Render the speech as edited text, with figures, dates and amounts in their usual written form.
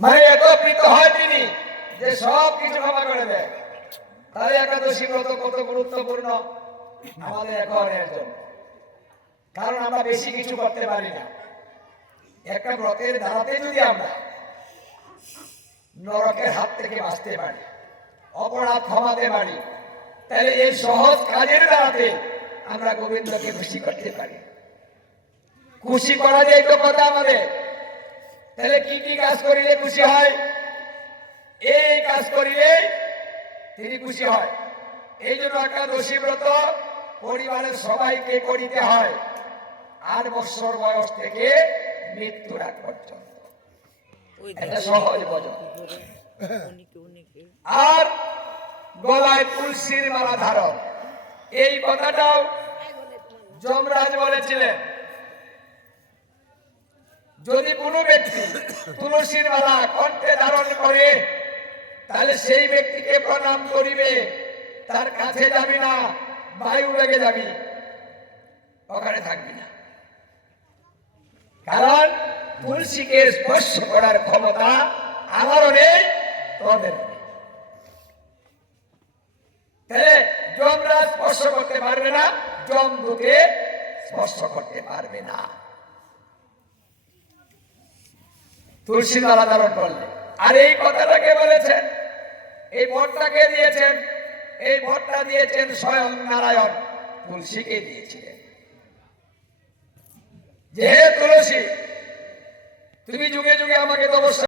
মানে এত প্রীত হয় তিনি যে সব কিছু ক্ষমা করে দেয়। তাই একাদশী ব্রত কত গুরুত্বপূর্ণ আমাদের এখনের জন্য, কারণ আমরা বেশি কিছু করতে পারি না। একটা ব্রতের দ্বারাতে যদি আমরা নরকের হাত থেকে বাঁচতে পারি, অপরাধ ক্ষমাতে পারি, তাহলে এই সহজ কাজের দ্বারাতে আমরা গোবিন্দকে খুশি করতে পারি। খুশি করা যায় তো কথা আমাদের। তাহলে কি কি কাজ করিলে খুশি হয়? এই কাজ করিলে তিনি খুশি হয়। এই জন্য একাদশী ব্রত পরিবারের সবাইকে করিতে হয় 8 বছর বয়স থেকে মৃত্যুর আগ পর্যন্ত। এটা সহজ ভজন। আর গলায় তুলসীর মালা ধারণ, এই কথাটাও যমরাজ বলেছিলেন, যদি কোনো ব্যক্তি তুলসীর মালা কণ্ঠে ধারণ করে তাহলে সেই ব্যক্তিকে প্রণাম করিবে, তার কাছে যাবি না, বায়ু বেগে যাবি, ওখানে থাকবি না। কারণ তুলসীকে স্পর্শ করার ক্ষমতা আমারও নেই, তোদের নেই। তাহলে যমরাজ স্পর্শ করতে পারবে না, যমদূতে স্পর্শ করতে পারবে না তুলসী মালা ধারণ করলে। আর এই কথাটাকে বলেছেন, এই ভোটটাকে দিয়েছেন, এই ভোটটা দিয়েছেন স্বয়ং নারায়ণ, তুলসীকে দিয়েছিলেন। যে হে তুলসী, তুমি যুগে যুগে আমাকে তপস্যা